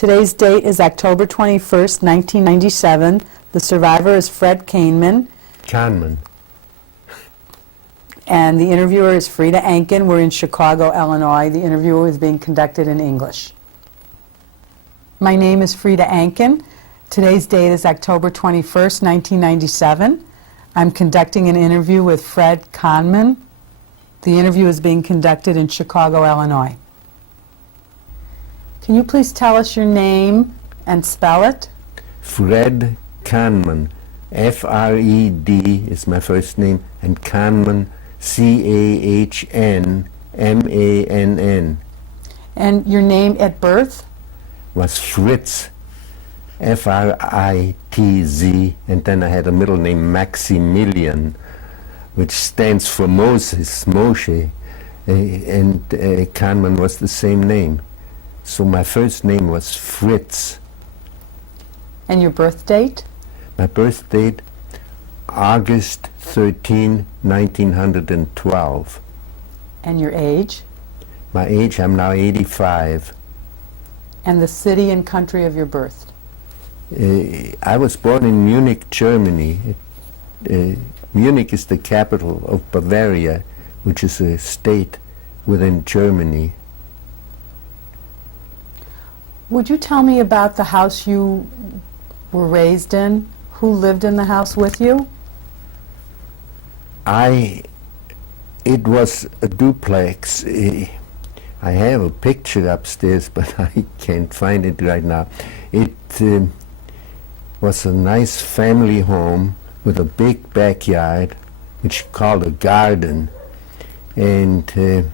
Today's date is October 21st, 1997. The survivor is Fred Cahnmann. Cahnmann. And the interviewer is Frida Ankin. We're in Chicago, Illinois. The interview is being conducted in English. My name is Frida Ankin. Today's date is October 21st, 1997. I'm conducting an interview with Fred Cahnmann. The interview is being conducted in Chicago, Illinois. Can you please tell us your name and spell it? Fred Cahnmann. F-R-E-D is my first name, and Cahnmann, C-A-H-N-M-A-N-N. And your name at birth? Was Fritz, F-R-I-T-Z, and then I had a middle name, Maximilian, which stands for Moses, Moshe, and Cahnmann was the same name. So my first name was Fritz. And your birth date? My birth date, August 13, 1912. And your age? My age, I'm now 85. And the city and country of your birth? I was born in Munich, Germany. Munich is the capital of Bavaria, which is a state within Germany. Would you tell me about the house you were raised in? Who lived in the house with you? It was a duplex. I have a picture upstairs, but I can't find it right now. It was a nice family home with a big backyard, which you called a garden. And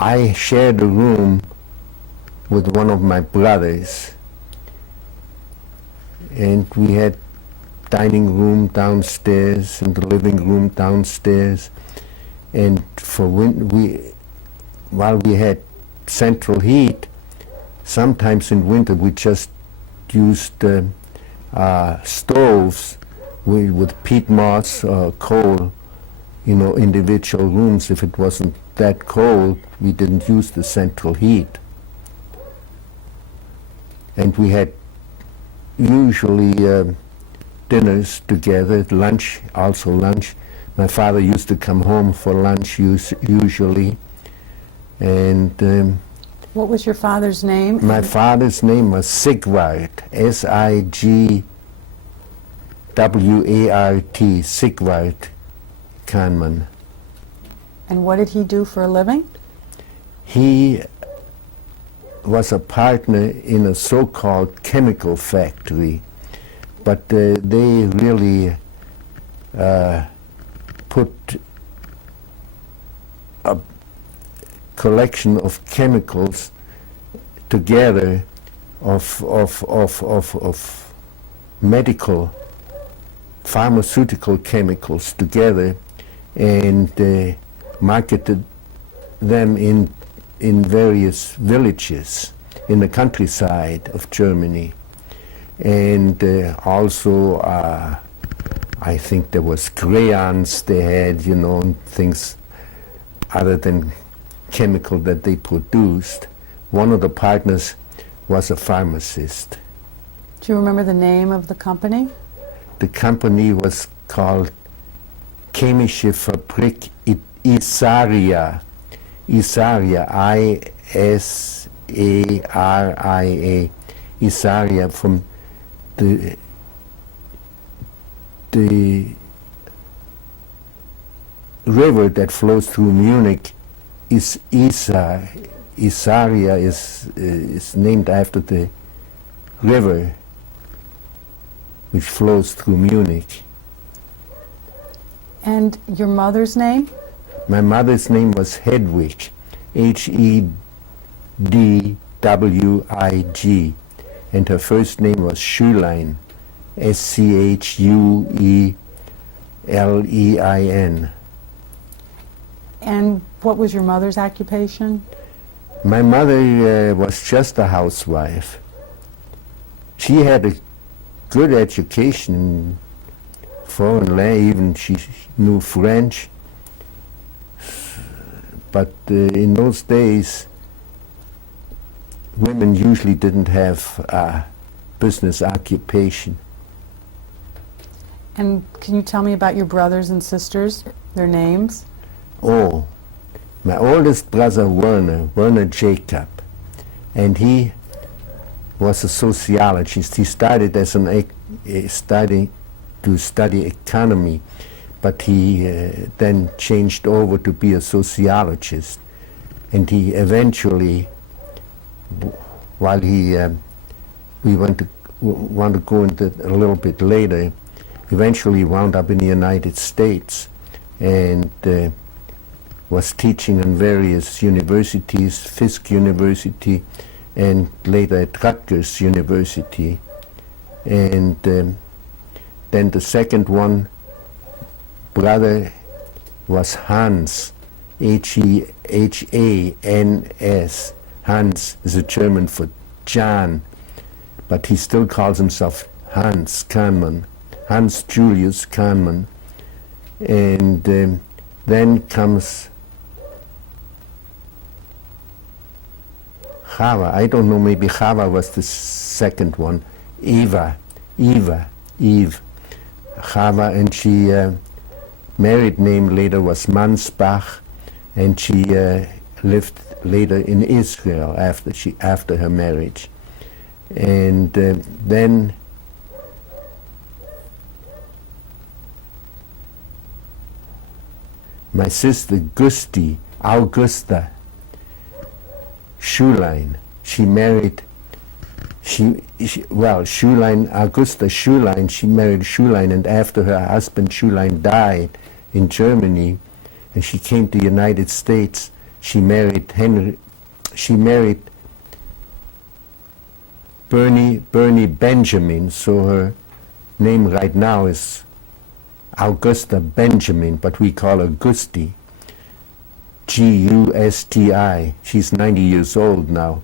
I shared a room with one of my brothers. And we had dining room downstairs and the living room downstairs. And while we had central heat, sometimes in winter we just used stoves with peat moss or coal, individual rooms. If it wasn't that cold, we didn't use the central heat. And we had usually dinners together, lunch, also lunch. My father used to come home for lunch usually. And what was your father's name? My father's name was Sigwart, S-I-G-W-A-R-T, Sigwart Cahnmann. And what did he do for a living? He was a partner in a so-called chemical factory, but they really put a collection of chemicals together, of medical, pharmaceutical chemicals together, and marketed them in various villages in the countryside of Germany. And also, I think there was crayons they had, and things other than chemical that they produced. One of the partners was a pharmacist. Do you remember the name of the company? The company was called Chemische Fabrik Isaria. Isaria, I-S-A-R-I-A, Isaria, from the river that flows through Munich is Isar. Isaria is named after the river which flows through Munich. And your mother's name? My mother's name was Hedwig, H-E-D-W-I-G, and her first name was Schülein, S-C-H-U-E-L-E-I-N. And what was your mother's occupation? My mother was just a housewife. She had a good education in foreign language, even she knew French. But in those days, women usually didn't have a business occupation. And can you tell me about your brothers and sisters, their names? Oh, my oldest brother Werner Jacob, and he was a sociologist. He started as study economy, but he then changed over to be a sociologist. And he eventually, while we want to go into it a little bit later, eventually wound up in the United States and was teaching in various universities, Fisk University, and later at Rutgers University. And then the second brother was Hans, H-E-H-A-N-S. Hans is a German for John, but he still calls himself Hans Cahnmann, Hans Julius Cahnmann. And then comes Chava. I don't know, maybe Chava was the second one. Eve. Chava, and she married name later was Mansbach, and she lived later in Israel after her marriage. And then my sister Augusta Schulein, she married Augusta Schulein, she married Schulein, and after her husband Schulein died in Germany, and she came to the United States, she married Bernie Benjamin, so her name right now is Augusta Benjamin, but we call her Gusti, G-U-S-T-I. She's 90 years old now,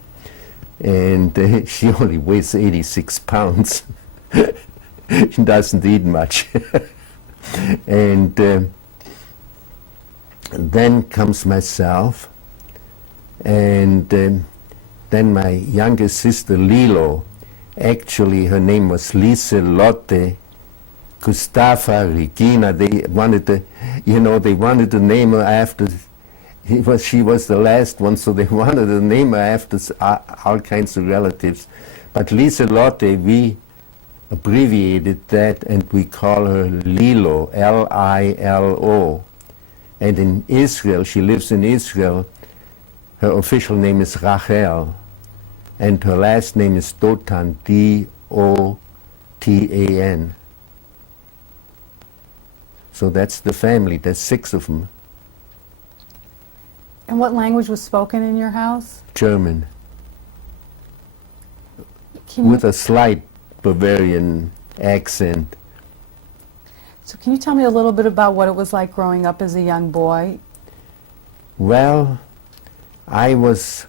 and she only weighs 86 pounds. She doesn't eat much. And then comes myself, and then my youngest sister Lilo. Actually, her name was Lieselotte Gustava Regina. They wanted to name her after. She was the last one, so they wanted to name her after all kinds of relatives. But Lieselotte, we abbreviated that, and we call her Lilo, L-I-L-O. And in Israel, she lives in Israel, her official name is Rachel, and her last name is Dotan, D-O-T-A-N. So that's the family, there's 6 of them. And what language was spoken in your house? German, with a slight Bavarian accent. So can you tell me a little bit about what it was like growing up as a young boy? Well, I was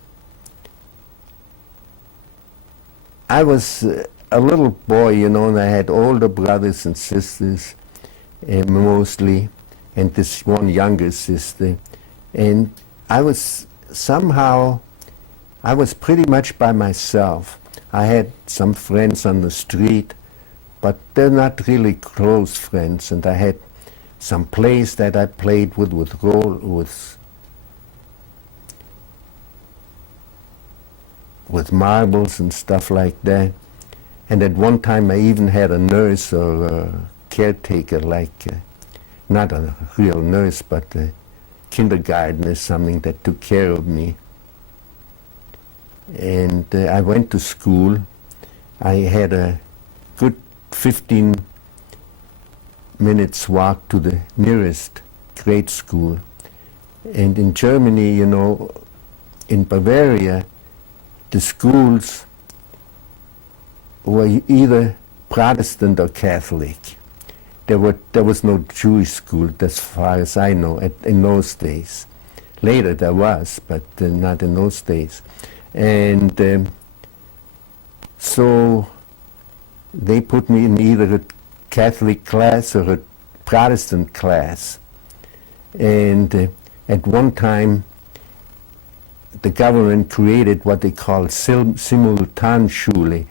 a little boy, and I had older brothers and sisters, mostly, and this one younger sister. And I was pretty much by myself. I had some friends on the street, but they're not really close friends. And I had some plays that I played with marbles and stuff like that. And at one time I even had a nurse or a caretaker, not a real nurse, but a kindergartner, something that took care of me. And I went to school. I had a good 15 minutes walk to the nearest grade school. And in Germany, in Bavaria, the schools were either Protestant or Catholic. There was no Jewish school, as far as I know, in those days. Later there was, but not in those days. And so they put me in either a Catholic class or a Protestant class. And at one time, the government created what they call Simultanschule,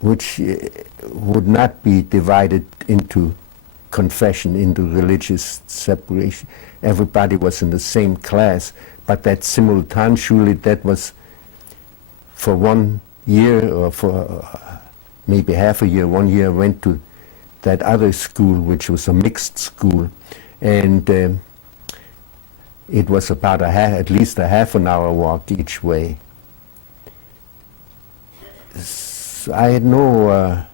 which would not be divided into confession, into religious separation. Everybody was in the same class, but that Simultanschule, that was for 1 year or for maybe half a year. 1 year I went to that other school, which was a mixed school, and it was about at least a half an hour walk each way. So I had no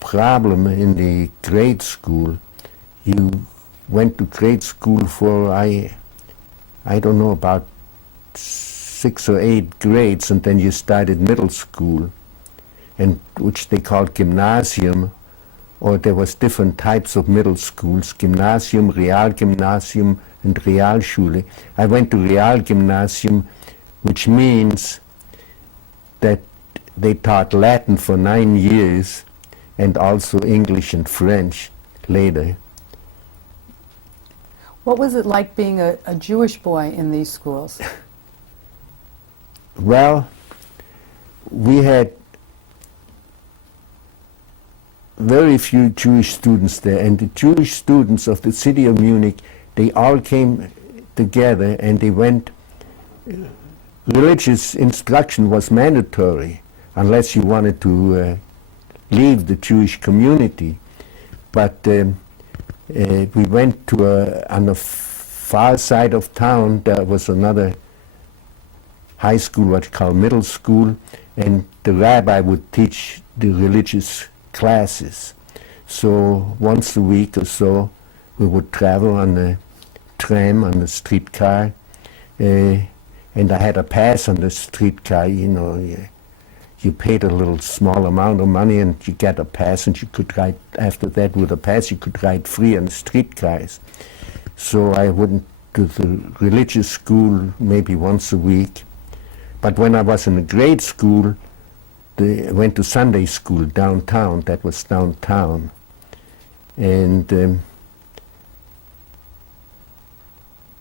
problem in the grade school. You went to grade school for, I don't know, about 6 or 8 grades, and then you started middle school, and which they called gymnasium, or there was different types of middle schools, Gymnasium, Realgymnasium, and Realschule. I went to Realgymnasium, which means that they taught Latin for 9 years, and also English and French later. What was it like being a Jewish boy in these schools? Well, we had very few Jewish students there, and the Jewish students of the city of Munich, they all came together and they went. Religious instruction was mandatory unless you wanted to leave the Jewish community. But we went to on the far side of town, there was another high school, what you call middle school, and the rabbi would teach the religious classes. So once a week or so, we would travel on the tram, on the streetcar, and I had a pass on the streetcar. You know, you paid a little small amount of money and you get a pass, and you could ride, after that with a pass you could ride free on the streetcars. So I went to the religious school maybe once a week. But when I was in the grade school, I went to Sunday school downtown. That was downtown. And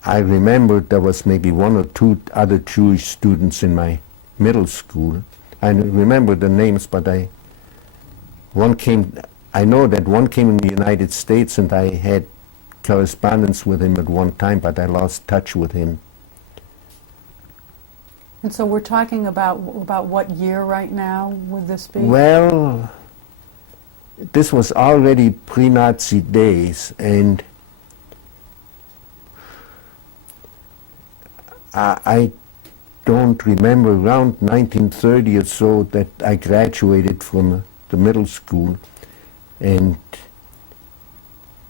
I remember there was maybe 1 or 2 other Jewish students in my middle school. I remember the names, but I know that one came in the United States, and I had correspondence with him at one time, but I lost touch with him. And so we're talking about what year right now would this be? Well, this was already pre-Nazi days, and I don't remember, around 1930 or so, that I graduated from the middle school, and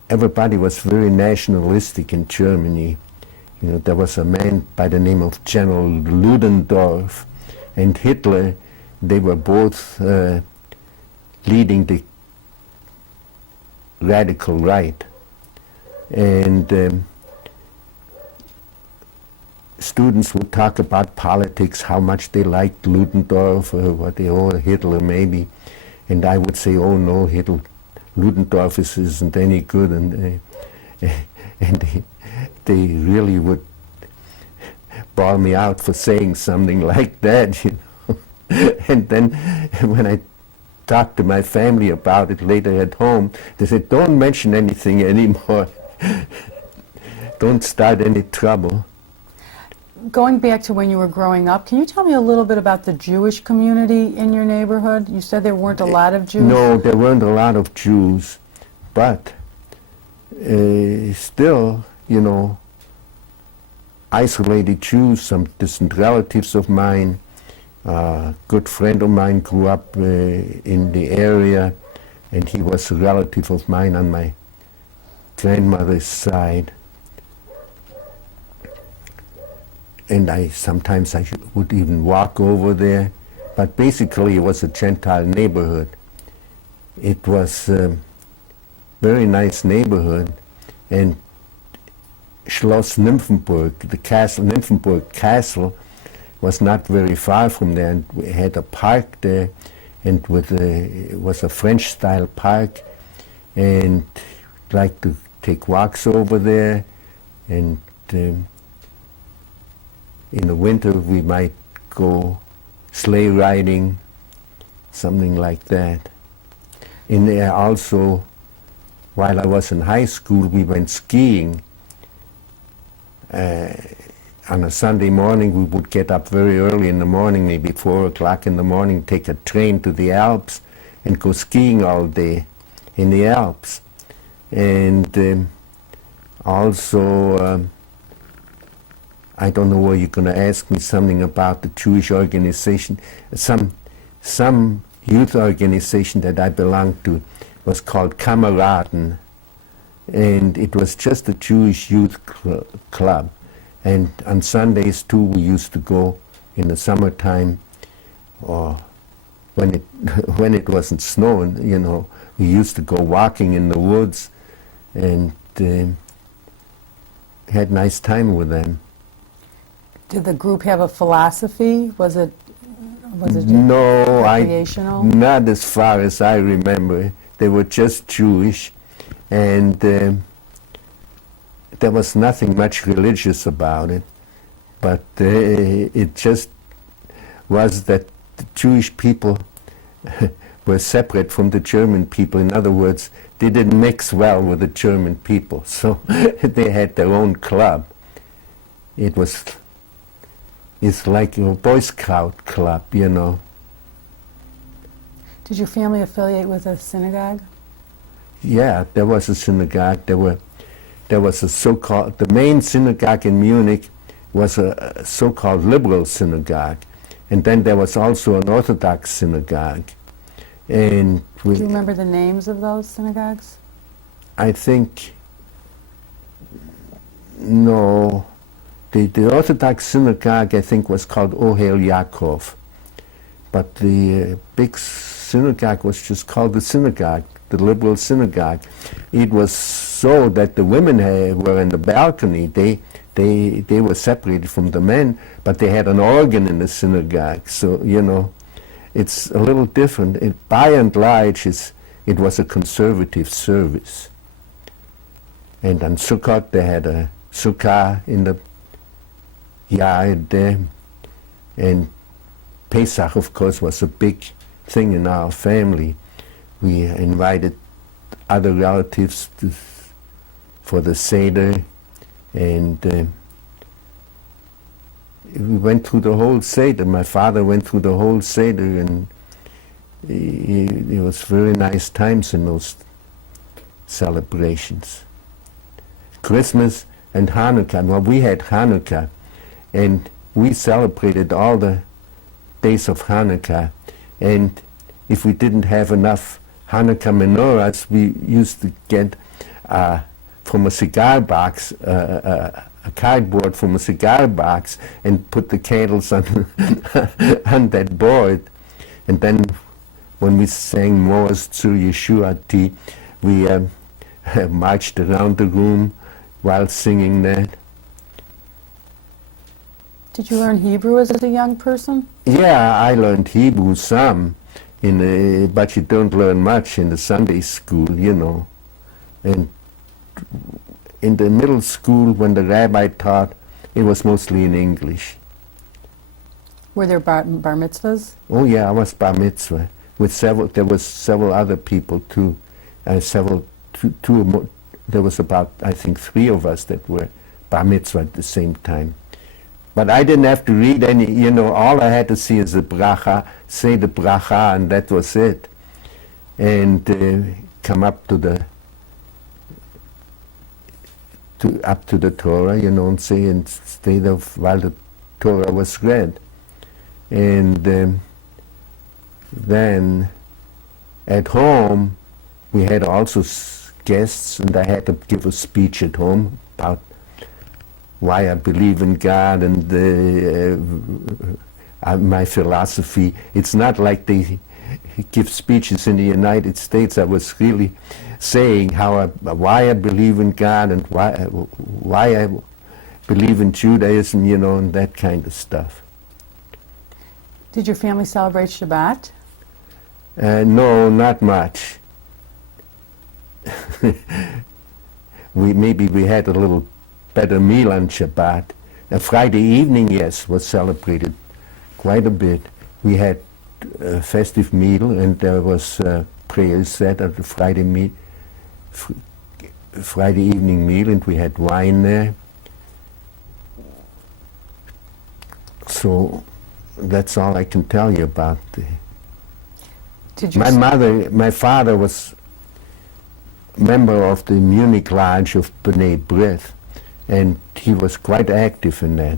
everybody was very nationalistic in Germany. You know, there was a man by the name of General Ludendorff and Hitler. They were both leading the radical right. And students would talk about politics, how much they liked Ludendorff or Hitler maybe. And I would say, oh no, Ludendorff isn't any good. And they really would bawl me out for saying something like that, you know. And then when I talked to my family about it later at home, they said, don't mention anything anymore. Don't start any trouble. Going back to when you were growing up, can you tell me a little bit about the Jewish community in your neighborhood? You said there weren't a lot of Jews? No, there weren't a lot of Jews, but still, you know, isolated Jews, some distant relatives of mine. A good friend of mine grew up in the area, and he was a relative of mine on my grandmother's side. And sometimes I would even walk over there, but basically it was a Gentile neighborhood. It was a very nice neighborhood, and Schloss Nymphenburg, the castle, Nymphenburg Castle, was not very far from there, and we had a park there, and it was a French-style park, and like to take walks over there, and in the winter we might go sleigh riding, something like that. In there also, while I was in high school, we went skiing. On a Sunday morning, we would get up very early in the morning, maybe 4 o'clock in the morning, take a train to the Alps and go skiing all day in the Alps. And also, I don't know where you're going to ask me something about the Jewish organization. Some youth organization that I belonged to was called Kameraden, and it was just a Jewish youth club. And on Sundays too, we used to go in the summertime, or when it wasn't snowing, you know, we used to go walking in the woods, and had nice time with them. Did the group have a philosophy? Was it No, recreational? not as far as I remember. They were just Jewish, and there was nothing much religious about it, but it just was that the Jewish people were separate from the German people. In other words, they didn't mix well with the German people, so they had their own club. It's like a Boy Scout club, you know. Did your family affiliate with a synagogue? Yeah, there was a synagogue. There was a so-called, the main synagogue in Munich was a so-called liberal synagogue, and then there was also an Orthodox synagogue. And Do you remember the names of those synagogues? I think, no, the Orthodox synagogue I think was called Ohel Yaakov, but the big synagogue was just called the synagogue, the liberal synagogue. It was so that the women were in the balcony. They were separated from the men, but they had an organ in the synagogue. So, you know, it's a little different. By and large, it was a conservative service. And on Sukkot, they had a sukkah in the yard there. And Pesach, of course, was a big thing in our family. We invited other relatives for the Seder, and we went through the whole Seder. My father went through the whole Seder, and it was very nice times in those celebrations. Christmas and Hanukkah. Well, we had Hanukkah, and we celebrated all the days of Hanukkah, and if we didn't have enough Hanukkah menorahs, we used to get from a cigar box, a cardboard from a cigar box, and put the candles on on that board. And then when we sang Moaz Tzur Yeshuati, we marched around the room while singing that. Did you learn Hebrew as a young person? Yeah, I learned Hebrew some, but you don't learn much in the Sunday school, you know. And in the middle school, when the rabbi taught, it was mostly in English. Were there bar mitzvahs? Oh yeah, I was bar mitzvah with several. There was several other people too. There was about, I think, 3 of us that were bar mitzvah at the same time. But I didn't have to read any. You know, all I had to see is the bracha, say the bracha, and that was it. And come up to the Torah, you know, and say and stay there while the Torah was read. And then at home we had also guests, and I had to give a speech at home about why I believe in God and my philosophy. It's not like they give speeches in the United States. I was really saying why I believe in God and why I believe in Judaism, you know, and that kind of stuff. Did your family celebrate Shabbat? No, not much. maybe we had a little better meal on Shabbat. A Friday evening, yes, was celebrated quite a bit. We had a festive meal, and there was prayers said at the Friday evening meal, and we had wine there. So that's all I can tell you about my father was member of the Munich Lodge of B'nai B'rith, and he was quite active in that.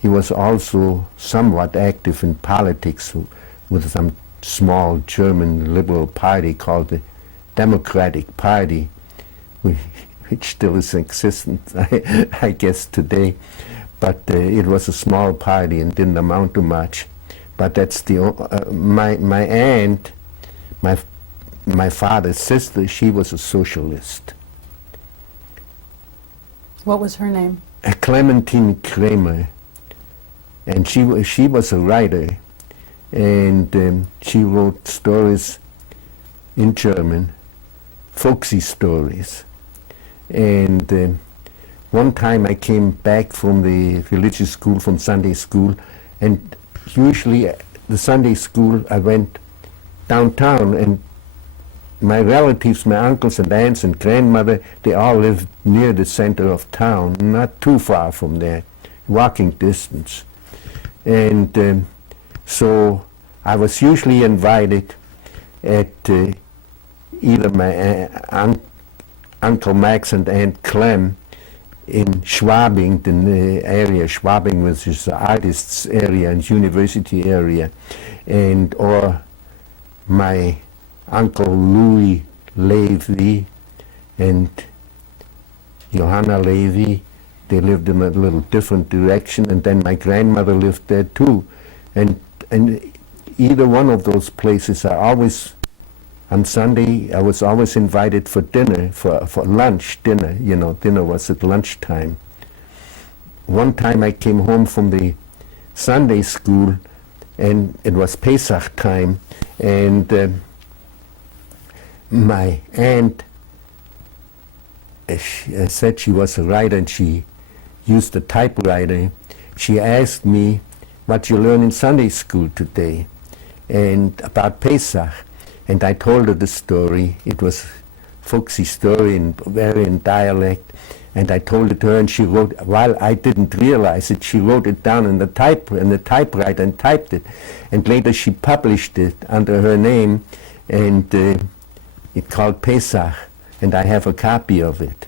He was also somewhat active in politics with some small German liberal party called the Democratic Party, which still is in existence, I guess, today. But it was a small party and didn't amount to much. But that's my aunt, my father's sister, she was a socialist. What was her name? Clementine Kramer. And she was a writer, and she wrote stories in German, folksy stories. And one time I came back from the religious school, from Sunday school, and usually the Sunday school I went downtown, and my relatives, my uncles and aunts and grandmother, they all lived near the center of town, not too far from there, walking distance. And so I was usually invited at either my Uncle Max and Aunt Clem in Schwabing, the area Schwabing, which is the artists area and university area, and or my Uncle Louis Levy and Johanna Levy. They lived in a little different direction, and then my grandmother lived there too. And either one of those places, on Sunday, I was always invited for dinner, for lunch, dinner. Dinner was at lunchtime. One time I came home from the Sunday school, and it was Pesach time, and my aunt said she was a writer, and she used a typewriter. She asked me, what you learn in Sunday school today, and about Pesach. And I told her the story. It was a folksy story, very in dialect. And I told it to her, and she wrote, while I didn't realize it, she wrote it down in the typewriter and typed it. And later she published it under her name, and it called Pesach, and I have a copy of it.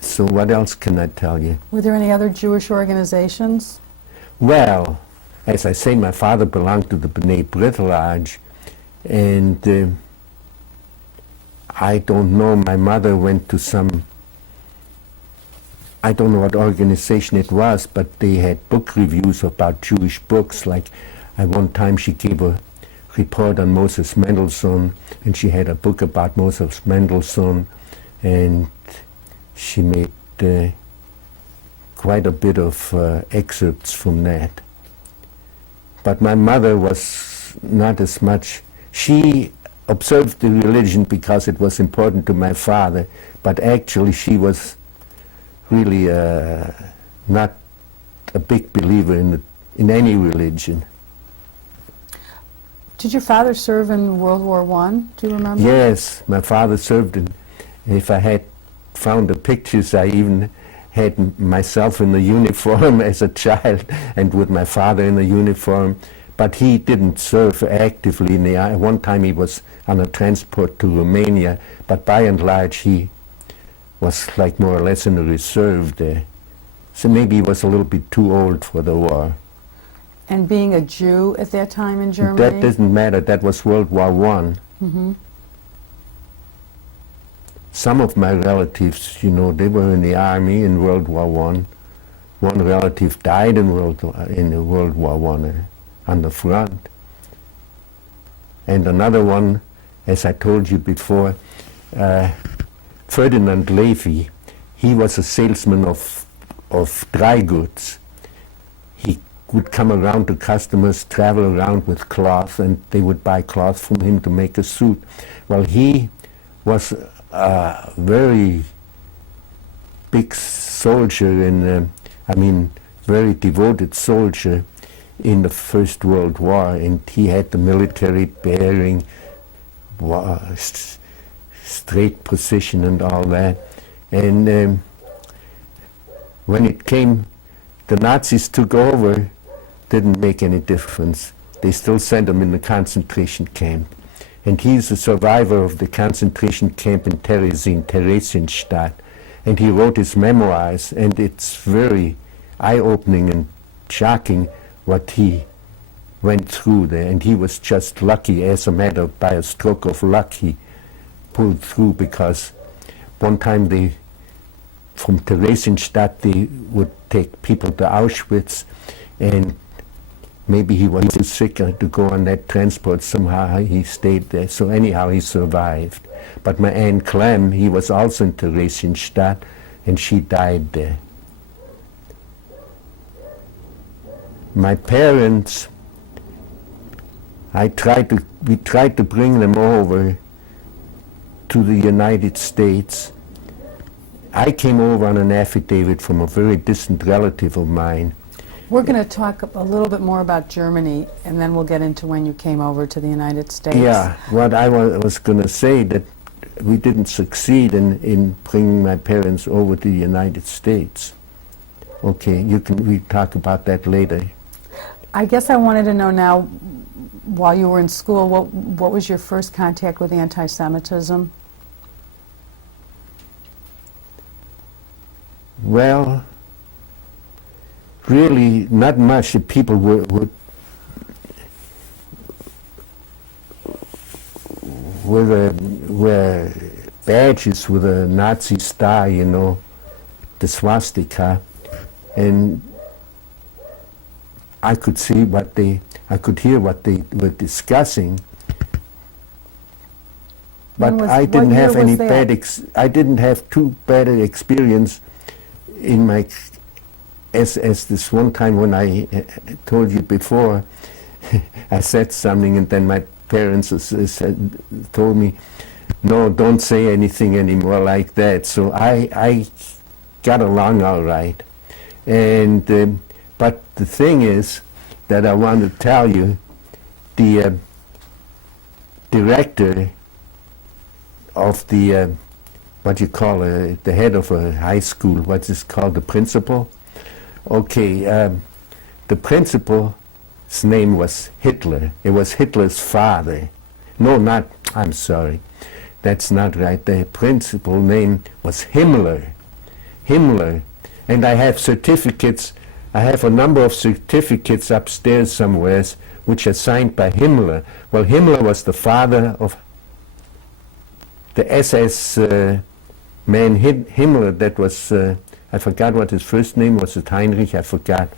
So what else can I tell you? Were there any other Jewish organizations? Well, as I say, my father belonged to the B'nai B'rith Lodge, and I don't know, my mother went to some, I don't know what organization it was, but they had book reviews about Jewish books. Like at one time she gave a report on Moses Mendelssohn, and she had a book about Moses Mendelssohn, and she made quite a bit of excerpts from that. But my mother was not as much. She observed the religion because it was important to my father, but actually she was really not a big believer in any religion. Did your father serve in World War I? Do you remember? Yes, my father served in. If I had found the pictures, I even had myself in the uniform as a child, and with my father in the uniform. But he didn't serve actively in the army. One time he was on a transport to Romania, but by and large he was like more or less in the reserve there. So maybe he was a little bit too old for the war. And being a Jew at that time in Germany? That doesn't matter. That was World War I. Mm-hmm. Some of my relatives, they were in the army in World War I. One relative died in World War I on the front. And another one, as I told you before, Ferdinand Levy, he was a salesman of dry goods. He would come around to customers, travel around with cloth, and they would buy cloth from him to make a suit. Well, he was a very big soldier, very devoted soldier in the First World War, and he had the military bearing, straight position and all that. And when it came, the Nazis took over, didn't make any difference. They still sent him in the concentration camp. And he's a survivor of the concentration camp in Theresienstadt. And he wrote his memoirs, and it's very eye-opening and shocking what he went through there. And he was just lucky, as a matter of, by a stroke of luck, he pulled through, because one time from Theresienstadt they would take people to Auschwitz, and maybe he was too sick to go on that transport. Somehow he stayed there. So anyhow, he survived. But my Aunt Clem, he was also in Theresienstadt, and she died there. My parents, we tried to bring them over to the United States. I came over on an affidavit from a very distant relative of mine. We're going to talk a little bit more about Germany, and then we'll get into when you came over to the United States. Yeah, what I was going to say, that we didn't succeed in bringing my parents over to the United States. Okay, we talk about that later. I guess I wanted to know now, while you were in school, what was your first contact with anti-Semitism? Well, really not much. The people were badges with a Nazi star, the swastika, and I could see I could hear what they were discussing, but I didn't have any I didn't have too bad an experience in my, as this one time when I told you before, I said something and then my parents told me, no, don't say anything anymore like that. So I got along all right. And but the thing is that I want to tell you, the director of the what you call the head of a high school, what is called the principal. Okay, the principal's name was Hitler. It was Hitler's father. No, not, I'm sorry, that's not right. The principal name was Himmler. Himmler. And I have certificates, I have a number of certificates upstairs somewhere which are signed by Himmler. Well, Himmler was the father of the SS man Himmler, that was, I forgot what his first name was, Heinrich, I forgot.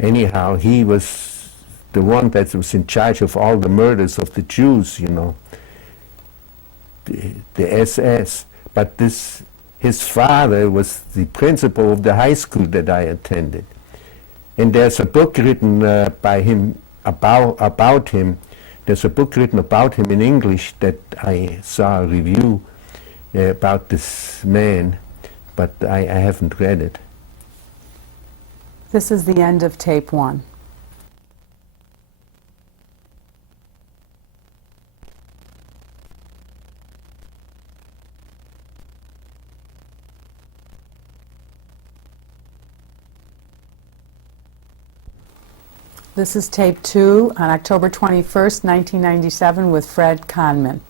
Anyhow, he was the one that was in charge of all the murders of the Jews, the SS. But his father was the principal of the high school that I attended. And there's a book written by him, about him. There's a book written about him in English that I saw a review about this man, but I haven't read it. This is the end of tape 1. This is tape 2 on October 21st, 1997 with Fred Cahnmann.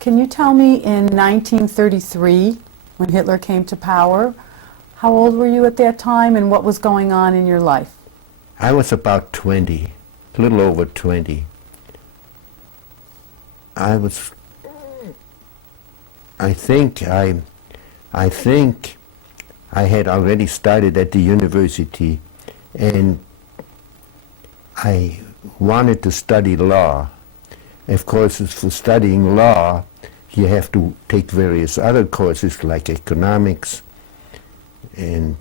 Can you tell me, in 1933, when Hitler came to power, how old were you at that time and what was going on in your life? I was about 20, a little over 20. I think I had already started at the university, and I wanted to study law. Of course, for studying law, you have to take various other courses like economics and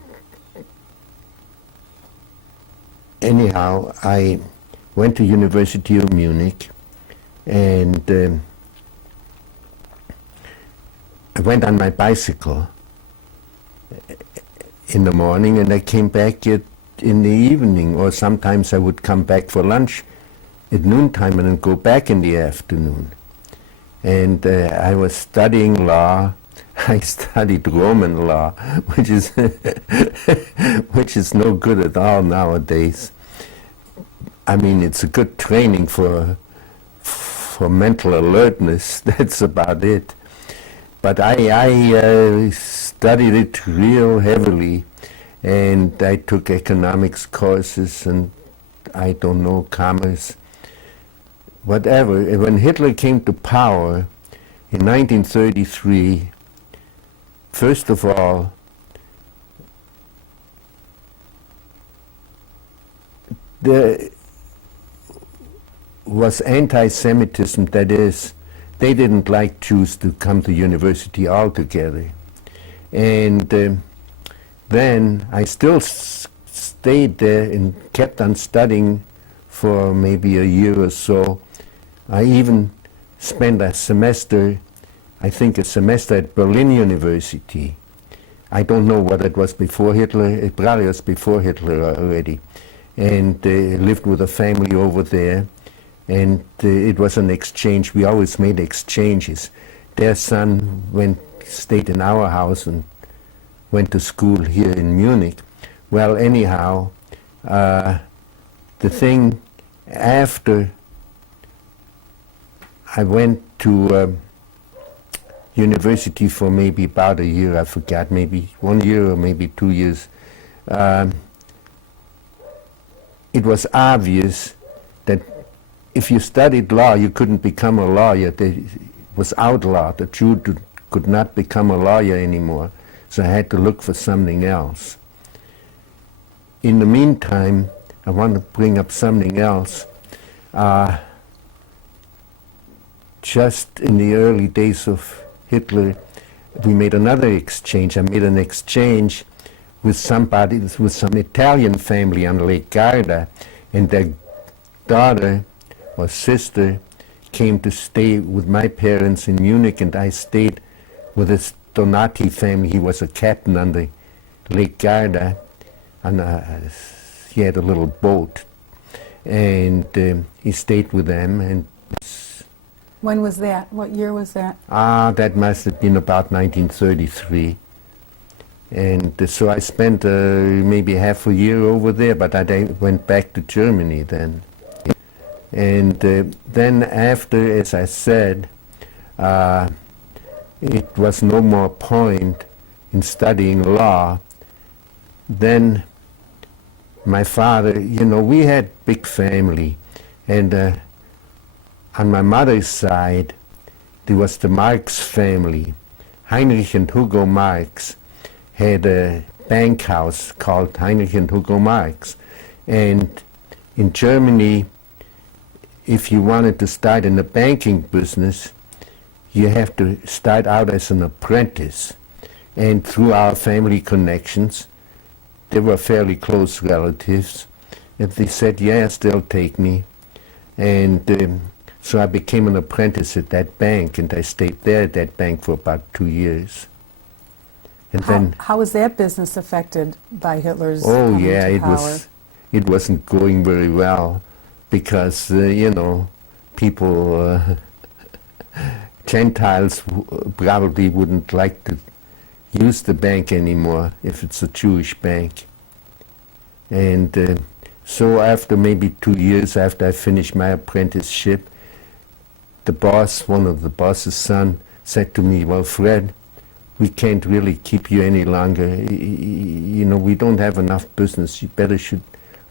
anyhow, I went to University of Munich, and I went on my bicycle in the morning, and I came back in the evening, or sometimes I would come back for lunch at noontime and then go back in the afternoon. And I was studying law. I studied Roman law, which is which is no good at all nowadays. I mean, it's a good training for mental alertness. That's about it. But I studied it real heavily, and I took economics courses and I don't know, commerce, whatever. When Hitler came to power in 1933, first of all, there was anti-Semitism. That is, they didn't like Jews to come to university altogether. And then I still stayed there and kept on studying for maybe a year or so. I even spent a semester, I think a semester at Berlin University. I don't know whether it was before Hitler. It probably was before Hitler already. And lived with a family over there. And it was an exchange. We always made exchanges. Their son stayed in our house and went to school here in Munich. Well, anyhow, the thing after I went to university for maybe about a year, I forgot, maybe 1 year or maybe 2 years, it was obvious that if you studied law, you couldn't become a lawyer. It was outlawed. A Jew could not become a lawyer anymore. So I had to look for something else. In the meantime, I want to bring up something else. Just in the early days of Hitler, we made another exchange. I made an exchange with some Italian family on Lake Garda, and their daughter or sister came to stay with my parents in Munich, and I stayed with this Donati family. He was a captain on the Lake Garda, and he had a little boat, and he stayed with them. And When was that? What year was that? That must have been about 1933. And so I spent maybe half a year over there, but I went back to Germany then. And then after, as I said, it was no more point in studying law. Then my father, we had big family, and on my mother's side, there was the Marx family. Heinrich and Hugo Marx had a bank house called Heinrich and Hugo Marx. And in Germany, if you wanted to start in the banking business, you have to start out as an apprentice. And through our family connections, they were fairly close relatives, and they said, yes, they'll take me. And so I became an apprentice at that bank, and I stayed there at that bank for about 2 years. And then, how was that business affected by Hitler's oh coming yeah, to power? it wasn't going very well, because people, Gentiles probably wouldn't like to use the bank anymore if it's a Jewish bank. And so after maybe 2 years after I finished my apprenticeship, the boss, one of the boss's son, said to me, well, Fred, we can't really keep you any longer. We don't have enough business. You better should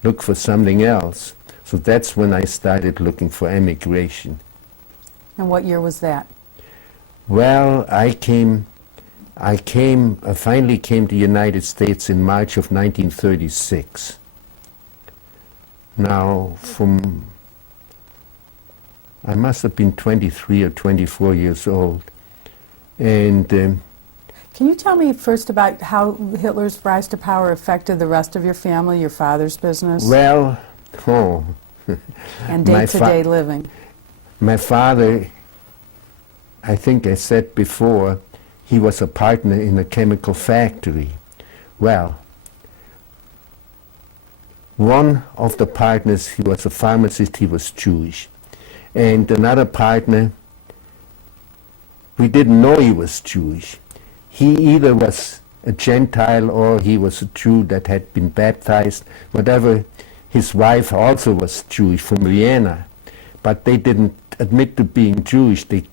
look for something else. So that's when I started looking for emigration. And what year was that? Well, I finally came to the United States in March of 1936. Now, I must have been 23 or 24 years old. And can you tell me first about how Hitler's rise to power affected the rest of your family, your father's business? well, Oh, and My day-to-day living? my father, I think I said before, he was a partner in a chemical factory. Well, one of the partners, he was a pharmacist, he was Jewish. And another partner, we didn't know he was Jewish. He either was a Gentile or he was a Jew that had been baptized, whatever. His wife also was Jewish from Vienna, but they didn't admit to being Jewish. They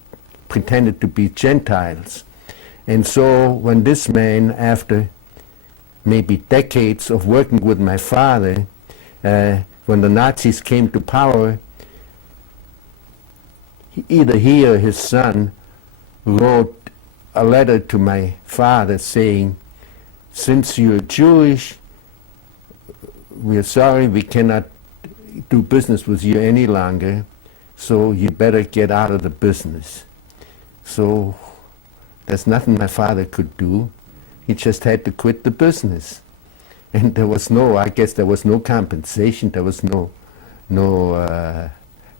pretended to be Gentiles. And so when this man, after maybe decades of working with my father, when the Nazis came to power, either he or his son wrote a letter to my father saying, since you're Jewish, we're sorry we cannot do business with you any longer, so you better get out of the business. So there's nothing my father could do. He just had to quit the business. And there was no, I guess there was no compensation, there was no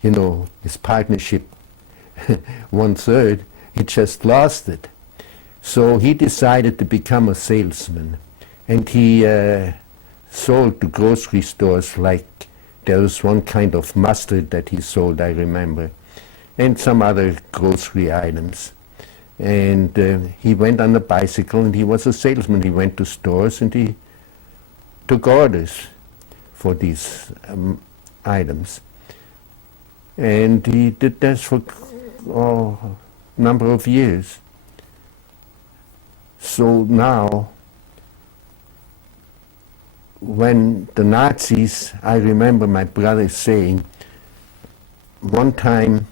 his partnership, 1/3, he just lost it. So he decided to become a salesman. And he sold to grocery stores, like there was one kind of mustard that he sold, I remember, and some other grocery items. And he went on a bicycle and he was a salesman. He went to stores and he took orders for these items. And he did this for a number of years. So now, when the Nazis, I remember my brother saying, one time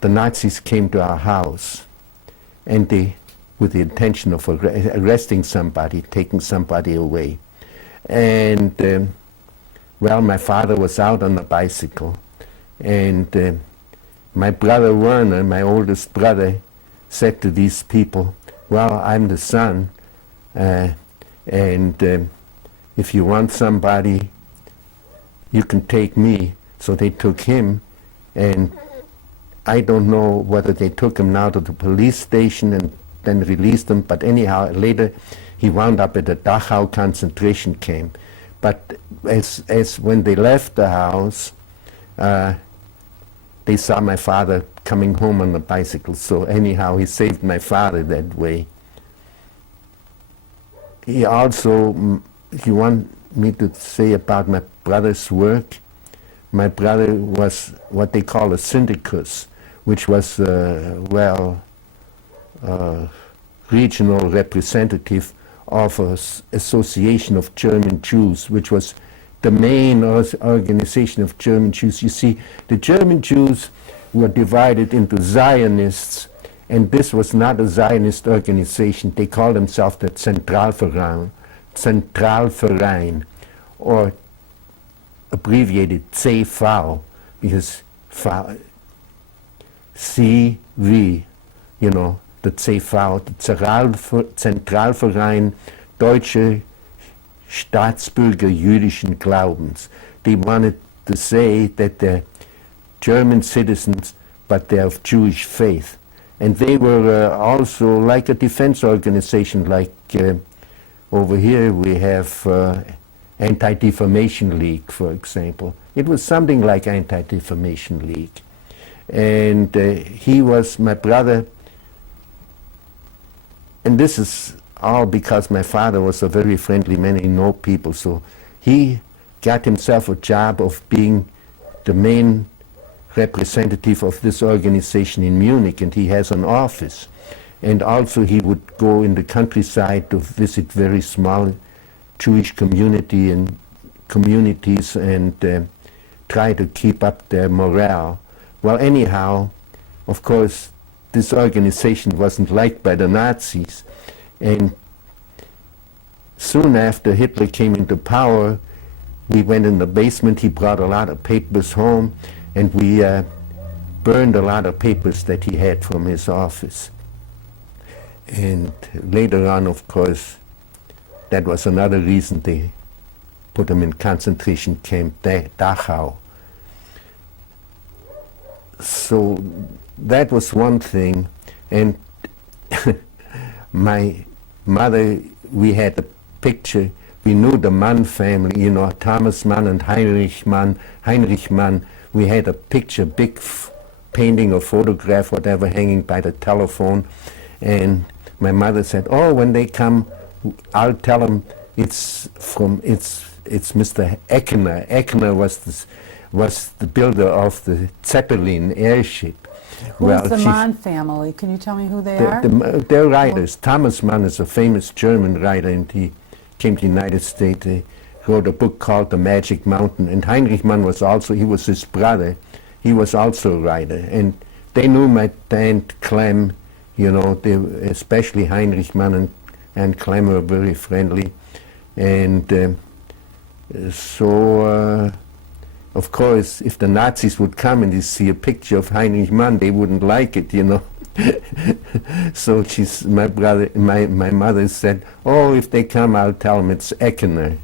the Nazis came to our house and they, with the intention of arresting somebody, taking somebody away. And well, my father was out on a bicycle, and my brother Werner, my oldest brother, said to these people, well, I'm the son, and if you want somebody, you can take me. So they took him, and I don't know whether they took him now to the police station and then released him, but anyhow, later he wound up at a Dachau concentration camp. But as when they left the house, they saw my father coming home on a bicycle, so anyhow, he saved my father that way. He also, you want me to say about my brother's work? My brother was what they call a syndicus, which was, regional representative of an association of German Jews, which was the main organization of German Jews. You see, the German Jews were divided into Zionists, and this was not a Zionist organization. They called themselves the Zentralverein, or abbreviated CV, because CV, the CV, the Zentralverein Deutsche Staatsbürger jüdischen Glaubens. They wanted to say that they're German citizens, but they're of Jewish faith. And they were also like a defense organization, like over here we have Anti-Defamation League, for example. It was something like Anti-Defamation League. And he was my brother, and this is all because my father was a very friendly man. He knew people, so he got himself a job of being the main representative of this organization in Munich, and he has an office. And also he would go in the countryside to visit very small Jewish communities and try to keep up their morale. Well, anyhow, of course, this organization wasn't liked by the Nazis, and soon after Hitler came into power, we went in the basement. He brought a lot of papers home, and we burned a lot of papers that he had from his office. And later on, of course, that was another reason they put them in concentration camp Dachau. So that was one thing, and my mother, we had a picture, we knew the Mann family, you know, Thomas Mann and Heinrich Mann. We had a picture, big painting or photograph, whatever, hanging by the telephone, and my mother said, oh, when they come, I'll tell them it's Mr. Eckener. Eckener was the builder of the Zeppelin airship. Who's the Mann family? Can you tell me who they are? They're writers. Thomas Mann is a famous German writer, and he came to the United States. He wrote a book called The Magic Mountain. And Heinrich Mann was also, he was his brother. He was also a writer. And they knew my aunt Clem, you know, especially Heinrich Mann and Clem were very friendly. And of course, if the Nazis would come and they see a picture of Heinrich Mann, they wouldn't like it, you know. So my mother said, oh, if they come, I'll tell them it's Eckener.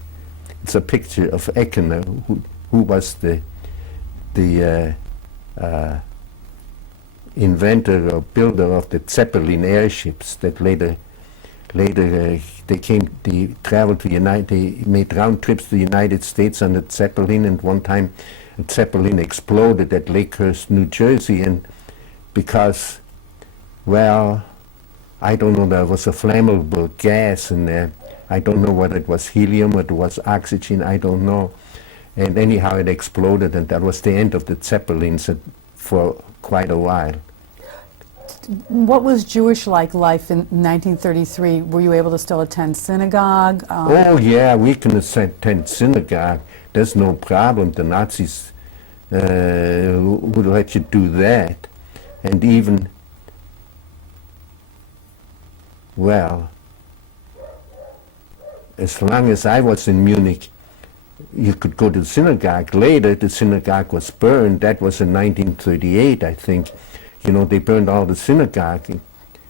It's a picture of Eckener, who was the inventor or builder of the Zeppelin airships that later they traveled to they made round trips to the United States on the Zeppelin, and one time a Zeppelin exploded at Lakehurst, New Jersey, and because, well, I don't know, there was a flammable gas in there. I don't know whether it was helium or it was oxygen, I don't know. And anyhow it exploded, and that was the end of the Zeppelins for quite a while. What was Jewish life in 1933? Were you able to still attend synagogue? Oh yeah, we can attend synagogue. There's no problem. The Nazis would let you do that. And even, well, as long as I was in Munich, you could go to the synagogue. Later, the synagogue was burned. That was in 1938, I think. You know, they burned all the synagogue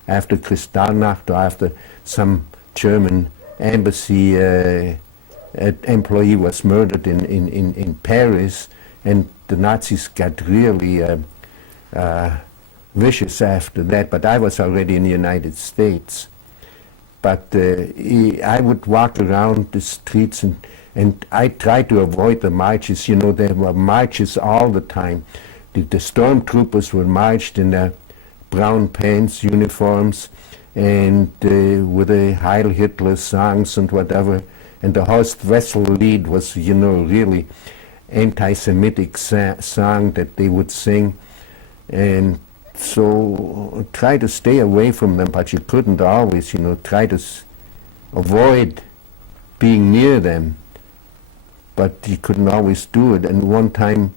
after Kristallnacht, or after some German embassy employee was murdered in Paris, and the Nazis got really vicious after that. But I was already in the United States. But I would walk around the streets, and I tried to avoid the marches. You know, there were marches all the time. The stormtroopers were marched in their brown pants, uniforms, and with the Heil Hitler songs and whatever. And the Horst Wessel Lied was, you know, really anti-Semitic song that they would sing. And so try to stay away from them, but you couldn't always, you know, try to avoid being near them. But you couldn't always do it. And one time,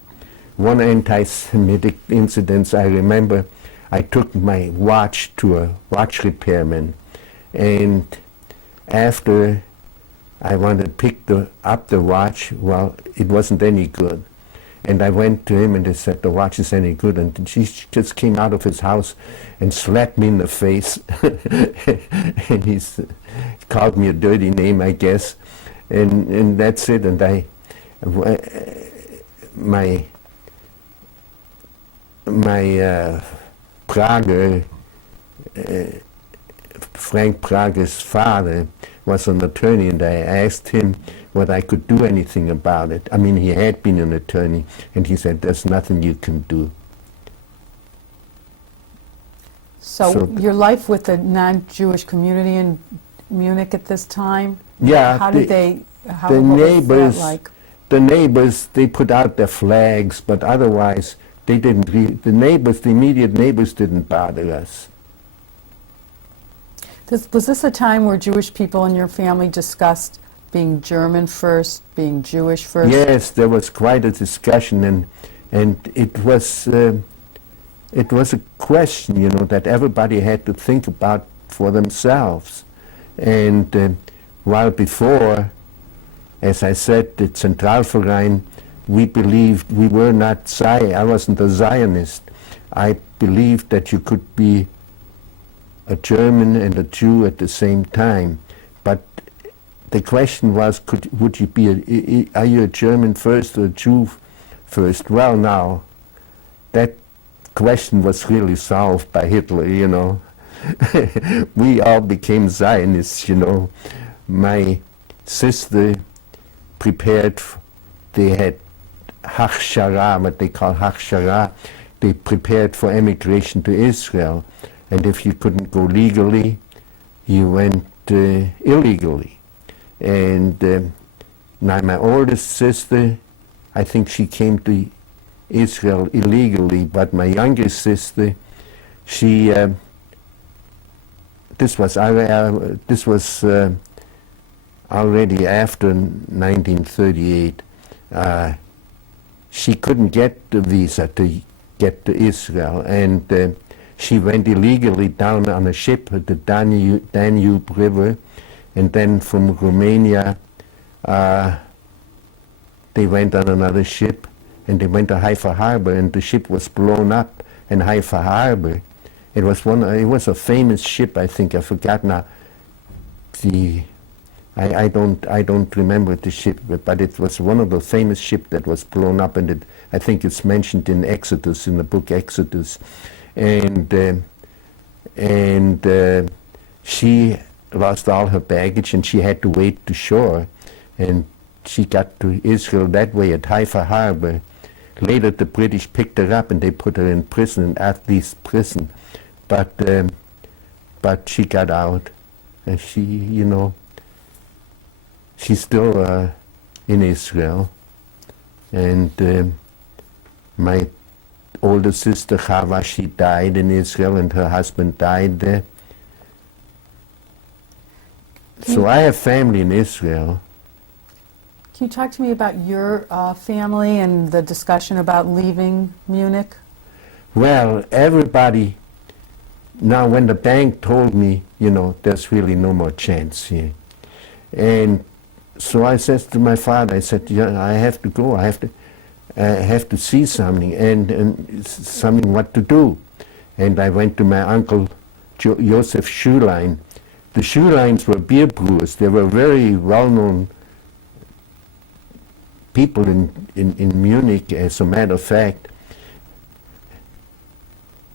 one anti-Semitic incident, I remember, I took my watch to a watch repairman, and after I wanted to pick up the watch, well, it wasn't any good. And I went to him and I said, the watch is any good, and he just came out of his house and slapped me in the face. And he called me a dirty name, I guess, and that's it. And my Prager, Frank Prager's father, was an attorney, and I asked him whether I could do anything about it. I mean, he had been an attorney, and he said, there's nothing you can do. So your life with the non-Jewish community in Munich at this time? Yeah. How did they, the what neighbors, was that like? The neighbors, they put out their flags, but otherwise, they didn't, the immediate neighbors didn't bother us. Was this a time where Jewish people in your family discussed being German first, being Jewish first? Yes, there was quite a discussion, and it was a question, you know, that everybody had to think about for themselves. And while before, as I said, the Zentralverein, we believed we were not I wasn't a Zionist. I believed that you could be a German and a Jew at the same time. But the question was, would you be are you a German first or a Jew first? Well, now, that question was really solved by Hitler, you know. We all became Zionists, you know. My sister prepared, they had Hachshara, what they call Hachshara. They prepared for emigration to Israel. And if you couldn't go legally, you went illegally. And now my oldest sister, I think she came to Israel illegally, but my youngest sister, she, this was already after 1938. She couldn't get the visa to get to Israel, and she went illegally down on a ship at the Danube River, and then from Romania they went on another ship, and they went to Haifa Harbor, and the ship was blown up in Haifa Harbor. It was a famous ship, I think. I forgot now. I don't remember the ship, but it was one of the famous ships that was blown up, and I think it's mentioned in Exodus, in the book Exodus, and she lost all her baggage, and she had to wait to shore, and she got to Israel that way at Haifa Harbor. Later, the British picked her up and they put her in prison, in Athlete's prison, but she got out, and she, you know, she's still in Israel, and my older sister Chava, she died in Israel, and her husband died there. So I have family in Israel. Can you talk to me about your family and the discussion about leaving Munich? Well, everybody, now when the bank told me, you know, there's really no more chance here, and so I said to my father, I said, yeah, I have to go, I have to see something, and something what to do. And I went to my uncle Joseph Schulein. The Schuleins were beer brewers. They were very well-known people in Munich. As a matter of fact,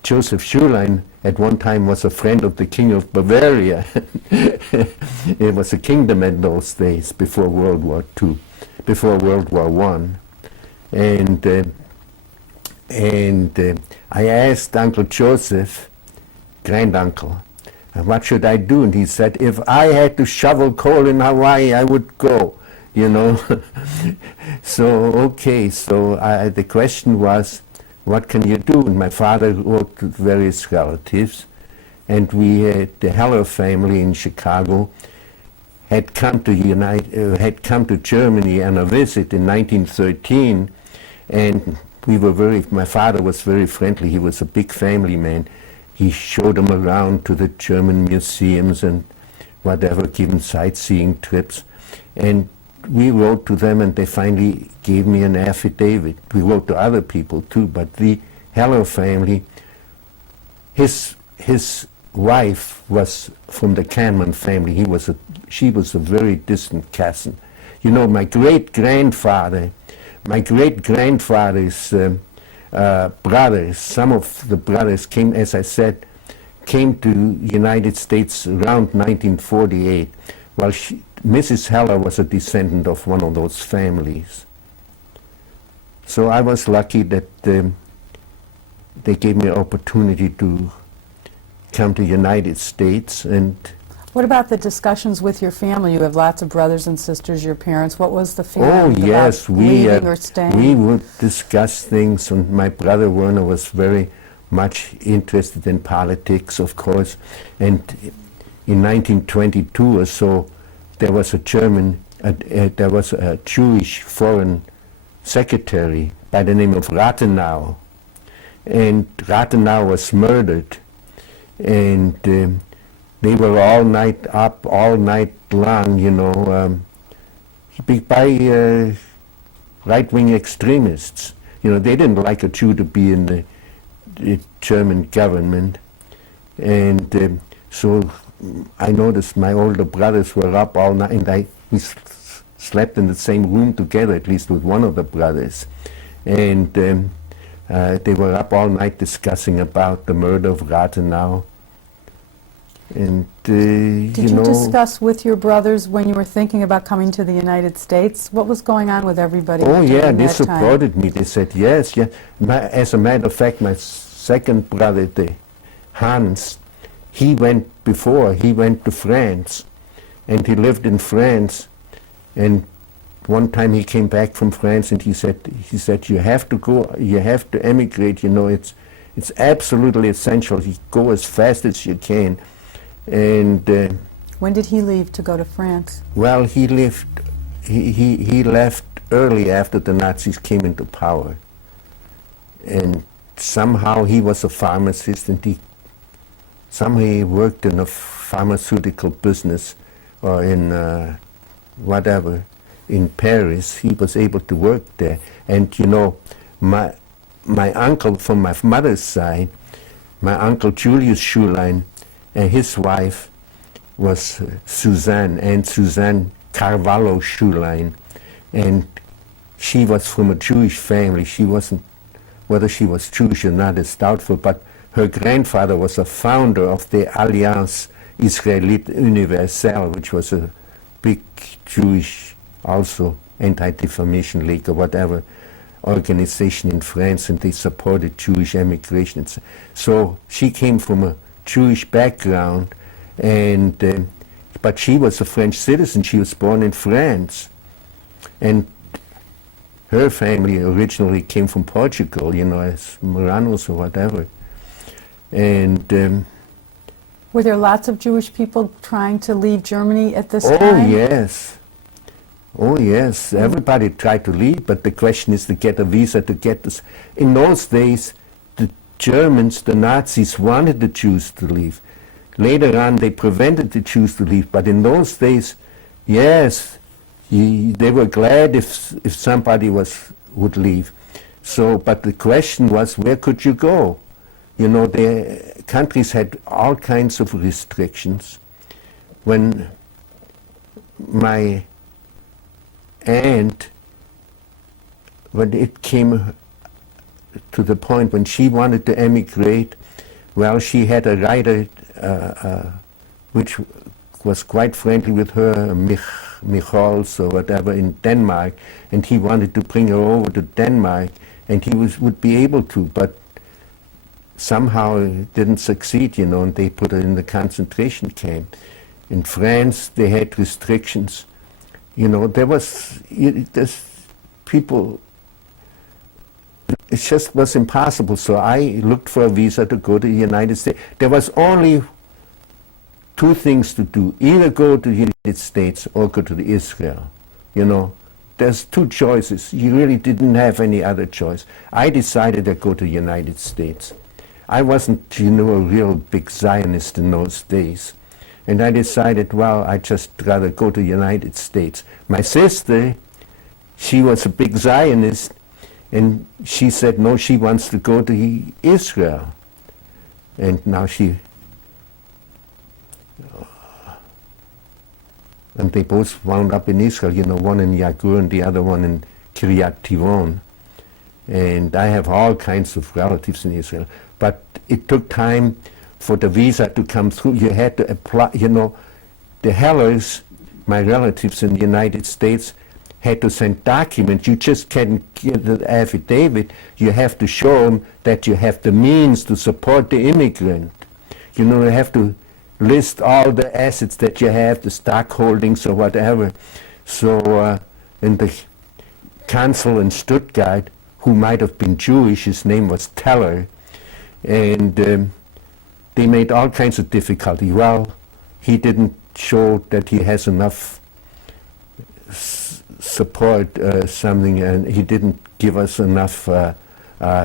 Joseph Schulein at one time was a friend of the King of Bavaria. It was a kingdom in those days, before World War II, before World War I. And I asked Uncle Joseph, granduncle, what should I do? And he said, if I had to shovel coal in Hawaii, I would go, you know. So, okay, so the question was, what can you do? And my father wrote to various relatives, and we had the Heller family in Chicago had come to Germany on a visit in 1913, and my father was very friendly. He was a big family man. He showed them around to the German museums and whatever, given sightseeing trips, and we wrote to them, and they finally gave me an affidavit. We wrote to other people too, but the Heller family, his wife was from the Cahnmann family. She was a very distant cousin. You know, my great-grandfather's brothers, some of the brothers came, as I said, came to United States around 1948. Well, Mrs. Heller was a descendant of one of those families. So I was lucky that they gave me an opportunity to come to United States. And what about the discussions with your family? You have lots of brothers and sisters, your parents. What was the feeling yes, about leaving or staying? We would discuss things, and my brother Werner was very much interested in politics, of course. And in 1922 or so, there was a Jewish foreign secretary by the name of Rathenau, and Rathenau was murdered, and they were all night up, all night long, you know, by right-wing extremists. You know, they didn't like a Jew to be in the German government, and so I noticed my older brothers were up all night, and slept in the same room together, at least with one of the brothers. And they were up all night discussing about the murder of Rathenau. And Did you discuss with your brothers when you were thinking about coming to the United States? What was going on with everybody? Oh yeah, during they that time? supported me. They said yes, yeah. As a matter of fact, my second brother, Hans, he went to France, and he lived in France. And one time he came back from France, and he said, you have to go, you have to emigrate. You know, it's absolutely essential. You go as fast as you can. And when did he leave to go to France? well, he left early after the Nazis came into power. And somehow he was a pharmacist, and somehow he worked in a pharmaceutical business, or in whatever, in Paris. He was able to work there. And you know, my uncle from my mother's side, my uncle Julius Schulein, and his wife was Suzanne Carvalho Schulein, and she was from a Jewish family. She wasn't, whether she was Jewish or not is doubtful, but her grandfather was a founder of the Alliance Israélite Universelle, which was a big Jewish, also anti-defamation league or whatever, organization in France, and they supported Jewish emigration. So she came from a Jewish background, and but she was a French citizen. She was born in France, and her family originally came from Portugal, you know, as Moranos or whatever. And were there lots of Jewish people trying to leave Germany at this time? Oh yes, everybody tried to leave, but the question is to get a visa to get this. In those days, the Germans, the Nazis, wanted the Jews to leave. Later on, they prevented the Jews to leave, but in those days, yes, they were glad if somebody would leave. So, but the question was, where could you go? You know, the countries had all kinds of restrictions. When my aunt, when it came to the point when she wanted to emigrate, well, she had a writer which was quite friendly with her, Michals or whatever, in Denmark, and he wanted to bring her over to Denmark, and he would be able to, but somehow it didn't succeed, you know, and they put her in the concentration camp. In France, they had restrictions. You know, there's people, it just was impossible. So I looked for a visa to go to the United States. There was only two things to do: either go to the United States or go to Israel. You know, there's two choices. You really didn't have any other choice. I decided to go to the United States. I wasn't, you know, a real big Zionist in those days. And I decided, well, I'd just rather go to the United States. My sister, she was a big Zionist, and she said, no, she wants to go to Israel. And now and they both wound up in Israel, you know, one in Yagur and the other one in Kiryat Tivon. And I have all kinds of relatives in Israel. But it took time for the visa to come through. You had to apply, you know, the Hellers, my relatives in the United States, had to send documents. You just can't get an affidavit. You have to show them that you have the means to support the immigrant. You know, you have to list all the assets that you have, the stock holdings or whatever. So, in the consul in Stuttgart, who might have been Jewish, his name was Teller, and they made all kinds of difficulty. Well, he didn't show that he has enough support, something, and he didn't give us enough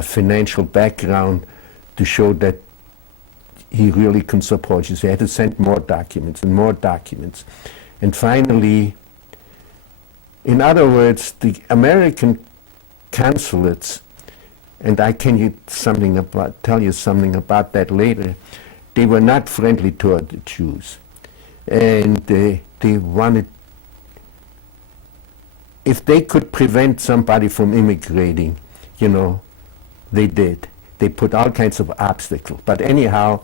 financial background to show that he really can support you. So he had to send more documents and more documents. And finally, in other words, the American consulates, and I can tell you something about that later, they were not friendly toward the Jews. And they wanted if they could prevent somebody from immigrating, you know, they did. They put all kinds of obstacles. But anyhow,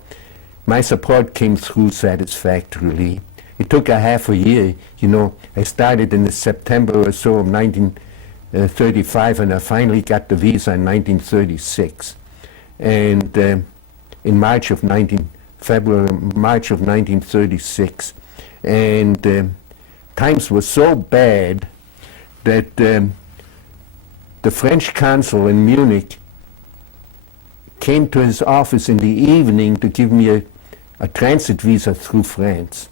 my support came through satisfactorily. It took a half a year, you know. I started in the September or so of 1935, and I finally got the visa in 1936. And in March of 1936. And times were so bad that the French consul in Munich came to his office in the evening to give me a transit visa through France.